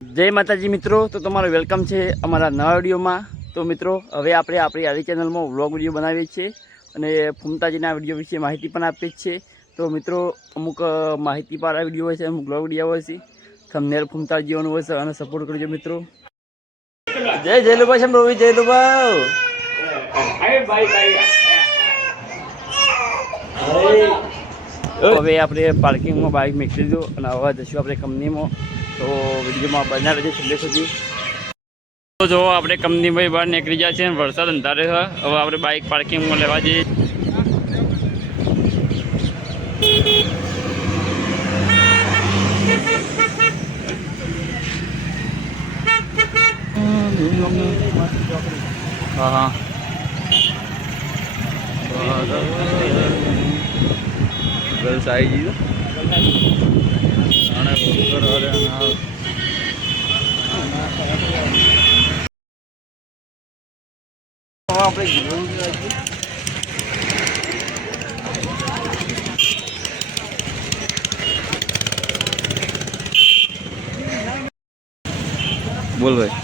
જય માતાજી મિત્રો, તો તમારું વેલકમ છે અમારા નવા વિડીયોમાં. તો મિત્રો, હવે આપણે આપણી આવી ચેનલમાં વ્લોગ વીડિયો બનાવીએ છીએ અને ફૂમતાજીના વીડિયો વિશે માહિતી પણ આપીએ છીએ. તો મિત્રો, અમુક માહિતી માહિતીવાળા વીડિયો હોય છે, અમુક વ્લોગ વીડિયો હોય છે. થંબનેલ ફૂમતાજીઓનું હોય છે, અને સપોર્ટ કરજો મિત્રો. જય જયલુભાઈ શંભુ જયલુભાઈ હવે આપણે પાર્કિંગમાં બાઇક મૂકી દીધું અને હવે જશું આપણે કંપનીમાં. તો વિડીયોમાં બના રહેજો છેલ્લે સુધી તો જો આપણે કંપનીમાં બહાર નીકળી ગયા છે અને વરસાદ અંધારે છે હવે આપણે બાઇક પાર્કિંગમાં લેવા જઈએ હા હા ગર્લ્સ આવી ગઈ અને ભૂખર વાળા ના હવે આપણે જીવન બોલ ભાઈ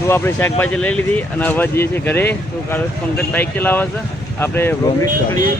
તો આપણે શાકભાજી લઈ લીધી અને હવે જઈએ છીએ ઘરે, તો કાલે પંકજ બાઇક ચલાવે છે. આપણે વ્લોગ કરીએ